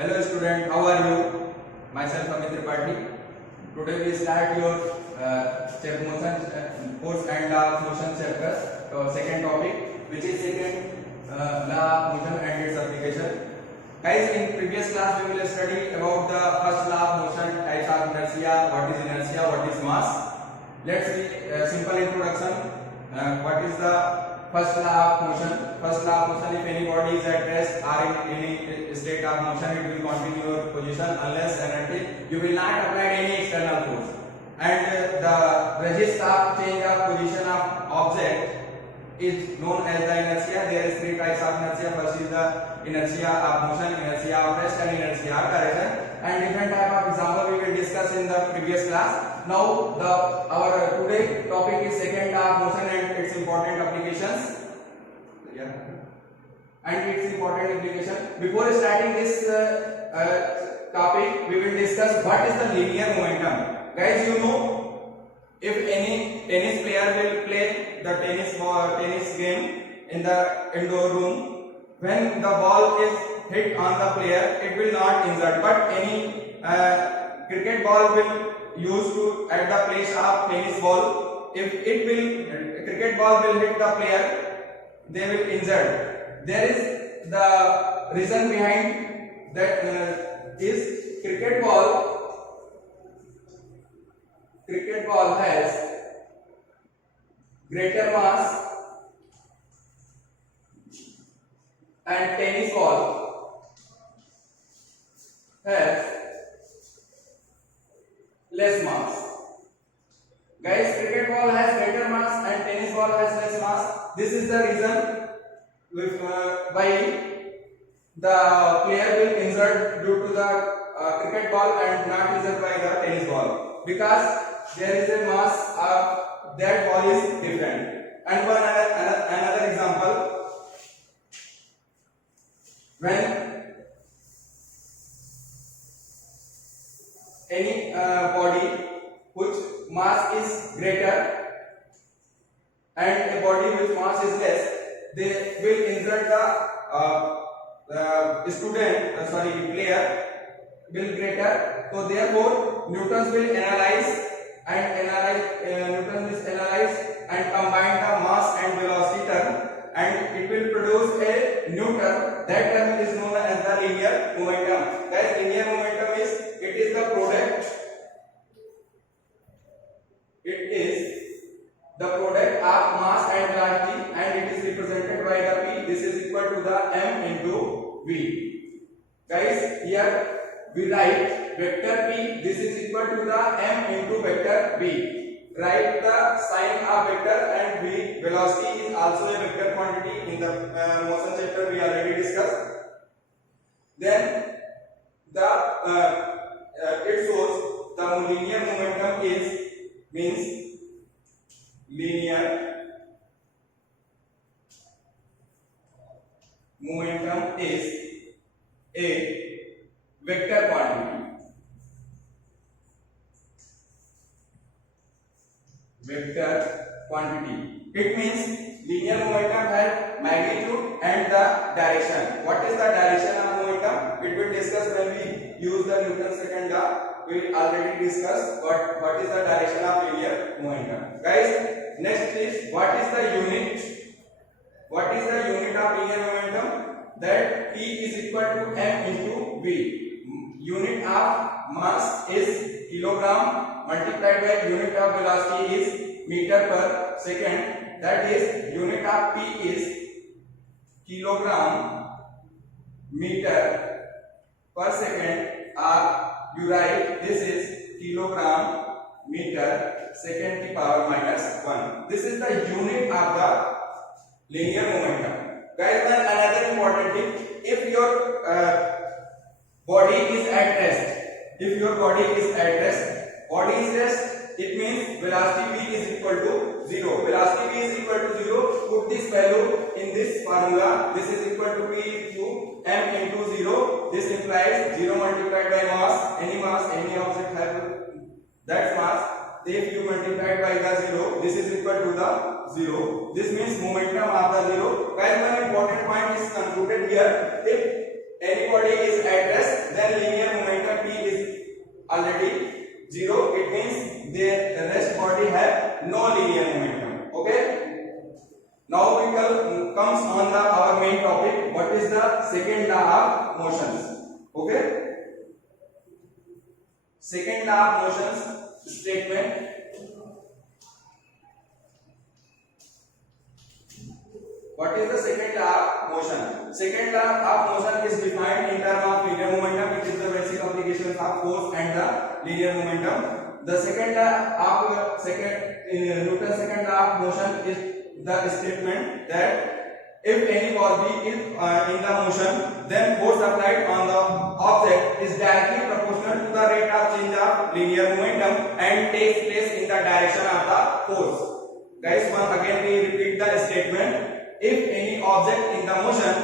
Hello student, how are you? Myself Amit Tripathi. Today we start your chapter motion course and law of motion chapter. Second topic, which is second law of motion and its application. Guys, in previous class we will study about the first law of motion, types of inertia, what is mass. Let's see simple introduction. What is the first law of motion? First law of motion: if any body is at rest or in any state of motion, it will continue your position unless and until you will not apply any external force. And the resist of change of position of object is known as the inertia. There is three types of inertia. First is the inertia of motion, inertia of rest, and inertia of direction. And different type of example we will discuss in the previous class. Now our today topic is second law of motion and its important applications. And its important application. Before starting this topic, we will discuss what is the linear momentum. Guys, you know, if any tennis player will play the tennis game in the indoor room, when the ball is hit on the player, it will not injure. But any cricket ball will used to at the place of tennis ball, if cricket ball will hit the player, they will injured. There is the reason behind that is cricket ball has greater mass and tennis ball has less mass. Guys, cricket ball has greater mass and tennis ball has less mass. This is the reason why the player will injured due to the cricket ball and not injured by the tennis ball, because there is a mass of that ball is different. And one another example, when any body which mass is greater and a body which mass is less, they will insert the player will greater. So therefore Newtons will analyze and combine the mass and velocity term, and it will produce a new term. That term is known as the linear momentum. Guys, linear momentum is the product. It is the product of mass and velocity, and it is represented by the P. This is equal to the M into V. Guys, here we write vector P. This is equal to the M into vector V. Write the sign of vector, and V, velocity, is also a vector quantity. In the motion chapter we already discussed. Then it shows the linear momentum means linear momentum is a vector quantity. Vector quantity. It means linear momentum has magnitude and the direction. What is the direction of momentum? It will discuss when we use the Newton's second law. We will already discuss what is the direction of linear momentum. Guys, next is what is the unit? What is the unit of linear momentum? That P is equal to M into V. Unit of mass is kilogram multiplied by unit of velocity is meter per second. That is unit of P is kilogram meter per second, or you write this is kilogram meter second to the power minus 1. This is the unit of the linear momentum. Guys, then another important thing, if your body is at rest, body is rest, it means velocity v is equal to 0. Velocity v is equal to 0. Put this value in this formula. This is equal to p into m into 0. This implies 0 multiplied by mass. Any object have that mass. If you multiply by the 0, this is equal to the 0. This means momentum of the 0. Guys, one important point is concluded here. If anybody is at rest, second law of motions. Okay, second law of motions statement. What is the second law of motion? Second law of motion is defined in terms of linear momentum. It is the basic application of force and the linear momentum. The second law of Newton's second law of motion is the statement that if any body is in the motion, then force applied on the object is directly proportional to the rate of change of linear momentum and takes place in the direction of the force. Guys, once again we repeat the statement. If any object in the motion,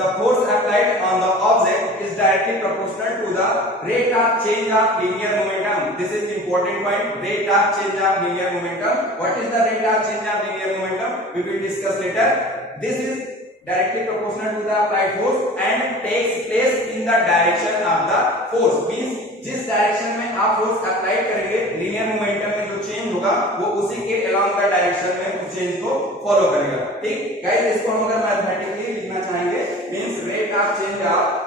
the force applied on the object is directly proportional to the rate of change of linear momentum. This is important point. Rate of change of linear momentum. What is the rate of change of linear momentum? We will discuss later. This is directly proportional to the applied force and takes place in the direction of the force. Means जिस direction में आप force apply करेंगे, linear momentum में जो change होगा वो उसी के अलोंग द डायरेक्शन में उस चेंज को फॉलो करेगा. ठीक गाइस, इसको हम अगर मैथमेटिकली लिखना चाहेंगे, means rate of change of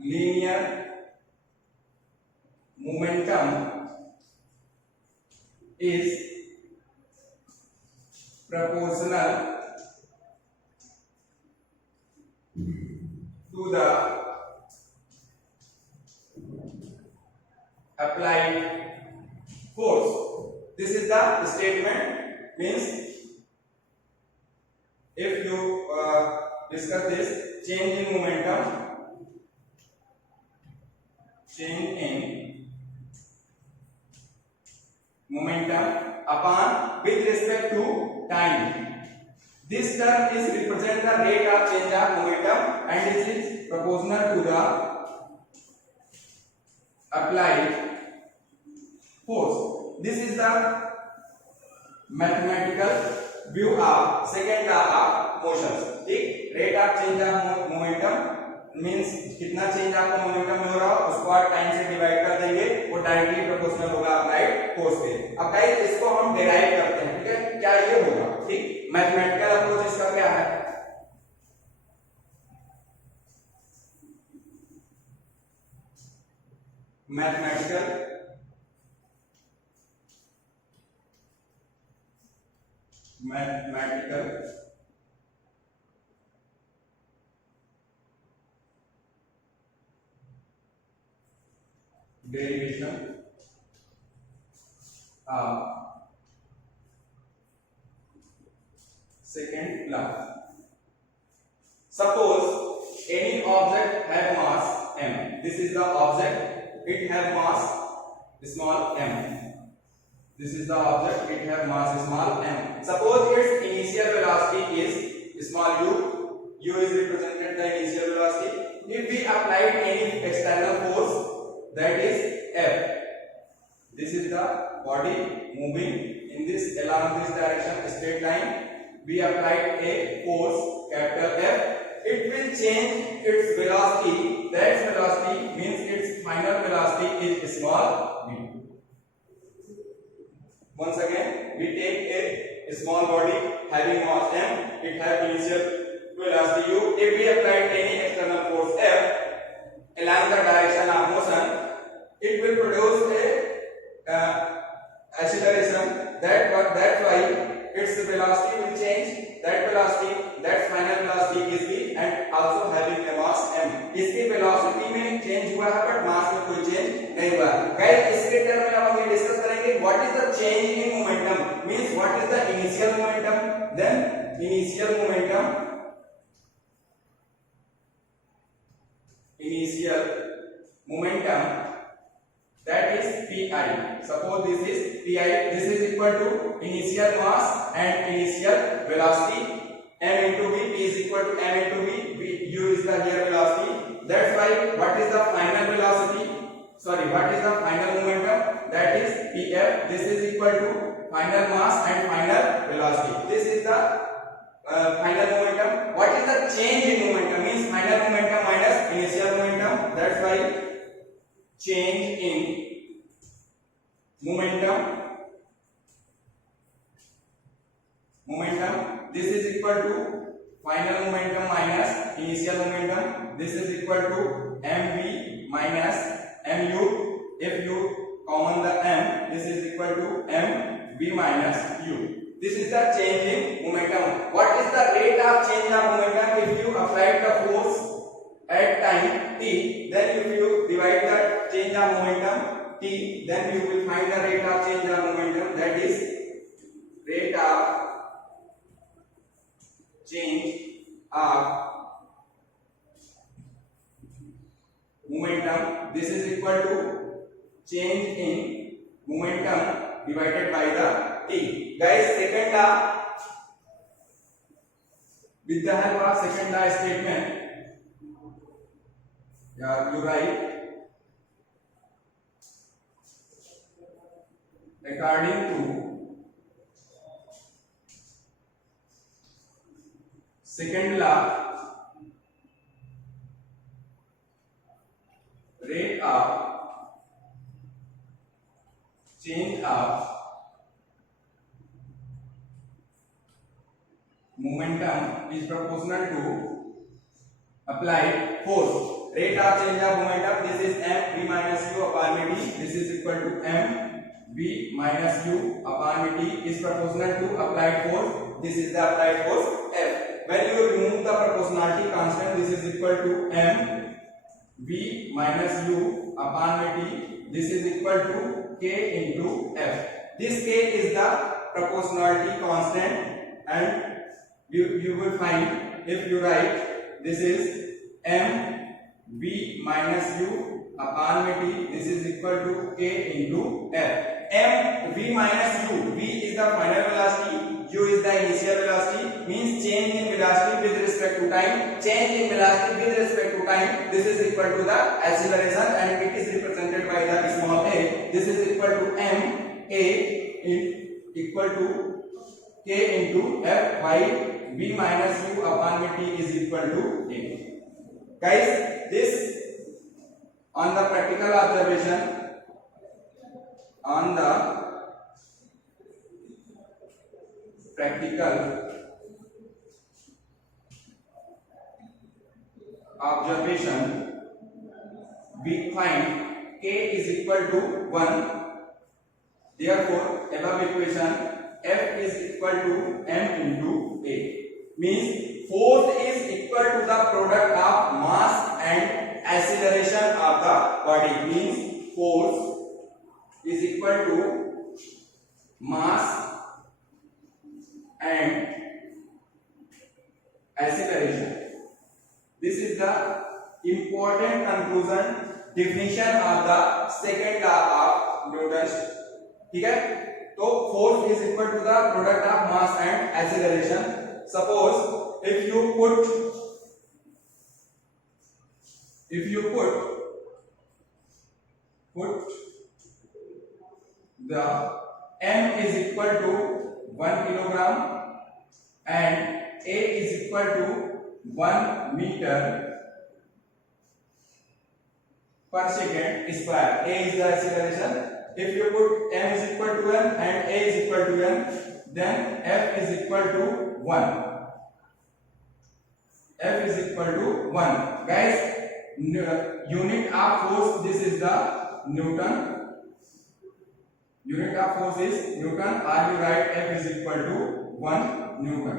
linear momentum is proportional to the applied force. This is the statement. Means if you discuss this change in momentum, change in momentum upon with respect to time. This term is represent the rate of change of momentum and this is proportional to the applied force. This is the mathematical view of second law of motions. ठीक, rate of change of momentum means कितना change आपका momentum में हो रहा हो उसको आप time से डिवाइड कर देंगे, वो डायरेक्टली प्रोपोर्शनल होगा अप्लाइड फोर्स के. अब गाइस इसको हम डिराइव करते हैं. ठीक है, क्या ये होगा? ठीक, मैथमेटिकल अप्रोच इसका क्या है? Mathematical derivation of second law. Suppose any object have mass m. This is the object, it have mass small m. This is the object, it have mass small m. Suppose its initial velocity is small u is represented the initial velocity. If we applied any external force, that is F. This is the body moving in this along this direction straight line. We applied a force capital F. It will change its velocity. That velocity means its final velocity is small v. Once again, we take a small body having mass m. It has initial velocity u. If we applied any external force F along the direction of motion, it will produce a acceleration. That's why its velocity will change. That velocity, that final velocity is v and also having a mass m. इसकी velocity में change हुआ है but mass में कोई change नहीं हुआ. Guys, इसके term में अब हम ये discuss करेंगे what is the change in momentum. Means what is the initial momentum, then initial momentum. That is pi. Suppose this is pi. This is equal to initial mass and initial velocity. M into v. P is equal to m into v. U is the here velocity. That's why what is the final velocity? Sorry, what is the final momentum? That is pf. This is equal to final mass and final velocity. This is the final momentum. What is the change in momentum? Means final momentum minus initial momentum. That's why change in momentum momentum. This is equal to final momentum minus initial momentum. This is equal to mv minus mu. If you common the m, this is equal to mv minus u. This is the change in momentum. What is the rate of change of momentum if you apply the force at time t? Then if you divide the change of momentum t, then you will find the rate of change of momentum, that is rate of change of momentum. This is equal to change in momentum divided by the t. Guys, second law, with the help of second law statement, you write according to second law, rate of change of momentum is proportional to applied force. Rate of change of momentum, this is m v minus u upon v. This is equal to m v minus u upon v is proportional to applied force. This is the applied force F. When you remove the proportionality constant, this is equal to m v minus u upon v. This is equal to k into F. This k is the proportionality constant, and you will find, if you write, this is m v minus u upon v. This is equal to k into F. m v minus u, v is the final velocity, u is the initial velocity, means change in velocity with respect to time. Change in velocity with respect to time, this is equal to the acceleration, and it is represented by the small a. This is equal to m a equal to k into F, by v minus u upon v is equal to a. Guys, this on the practical observation, on the practical observation, we find k is equal to 1. Therefore, above equation, F is equal to m into a, means force is equal to the product of mass and acceleration of the body. Means force is equal to mass and acceleration. This is the important conclusion, definition of the second law of Newton's. ठीक है, तो force is equal to the product of mass and acceleration. Suppose if you put the m is equal to 1 kilogram and a is equal to 1 meter per second square. A is the acceleration. If you put m is equal to n and a is equal to n, then F is equal to 1. F is equal to 1. Guys, unit of force, this is the Newton. Unit of force is Newton, or you write F is equal to 1 Newton.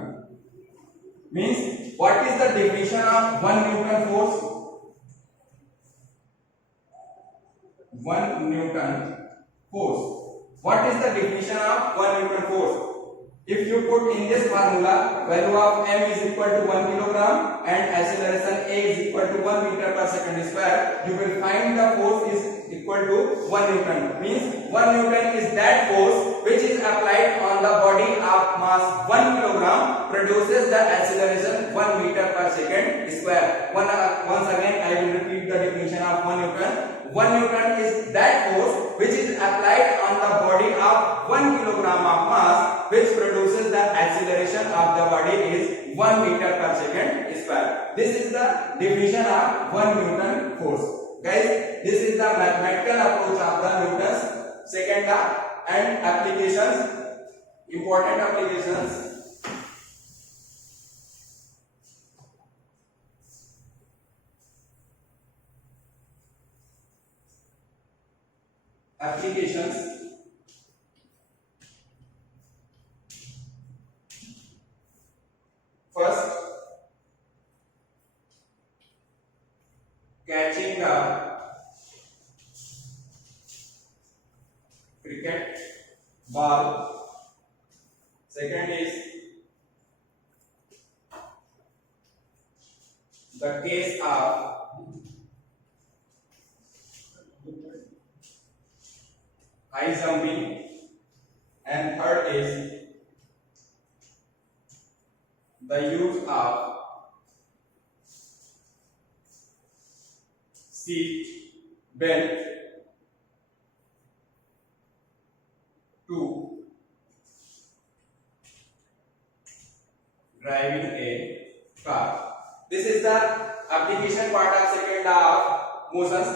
Means, what is the definition of 1 Newton force? 1 Newton force. What is the definition of 1 Newton force? If you put in this formula, value of m is equal to 1 kilogram and acceleration a is equal to 1 meter per second square, you will find the force is equal to 1 Newton. Means 1 Newton is that force which is applied on the body of mass 1 kilogram produces the acceleration 1 meter per second square. Once again, I will repeat the definition of 1 Newton. 1 Newton is that force which is applied on the body of 1 kilogram of mass, which produces the acceleration of the body is 1 meter per second square. This is the definition of 1 Newton force. Guys, this is the mathematical approach of the Newton's second law and applications, important applications. applications. First, catching the cricket ball. Second is the case of high jumping, and third is the use of seat belt to driving a car. This is the application part of second law of motions.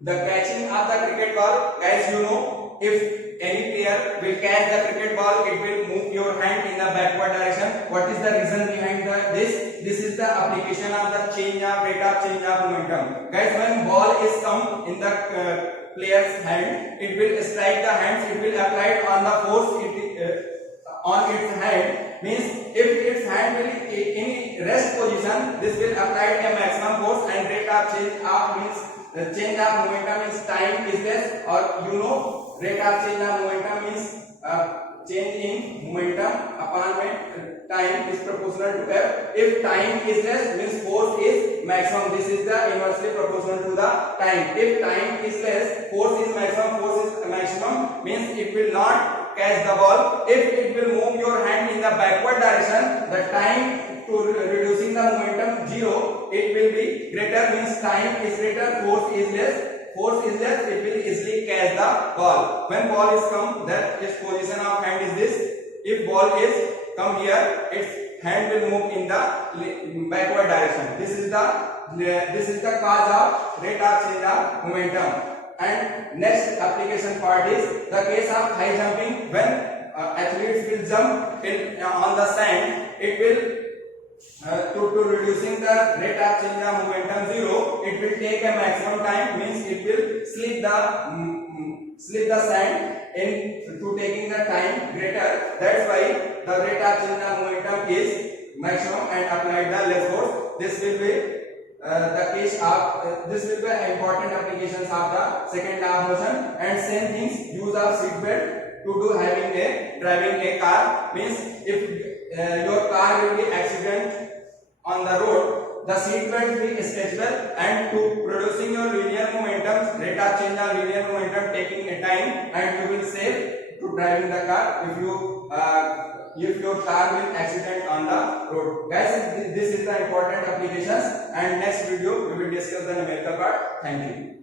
The catching of the cricket ball, guys, you know, if any player will catch the cricket ball, it will move your hand in the backward direction. What is the reason behind this? This is the application of the change of rate of change of momentum. Guys, when ball is come in the player's hand, it will strike the hands. It will apply on the force on its hand. Means if its hand will in rest position, this will apply a maximum force, and rate of change of means the change of momentum is time is less, or you know, rate of change of momentum means change in momentum upon time is proportional to f. If time is less, means force is maximum. This is the inversely proportional to the time. If time is less, force is maximum. Force is maximum means it will not catch the ball. If it will move your hand in the backward direction, the time to reducing the momentum 0, it will be greater, means time is greater, force is less. Force is less, it will easily catch the ball. When ball is come, that its position of hand is this. If ball is come here, its hand will move in the backward direction. This is the cause of rate of change of momentum. And next application part is the case of high jumping. When athletes will jump on the sand, it will to reducing the rate of change of momentum 0, it will take a maximum time, means it will slip the sand in to taking the time greater. That's why the rate of change of momentum is maximum and apply the less force. This will be the case of this will be important applications of the second law of motion. And same things, use of seat belt to do driving a car. Means if your car will be accident on the road, the seat belt will be stretchable, and to producing your linear momentum, rate of change of linear momentum taking a time, and you will save to driving the car if your car will accident on the road. Guys, this is the important applications, and next video we will discuss the numerical part. Thank you.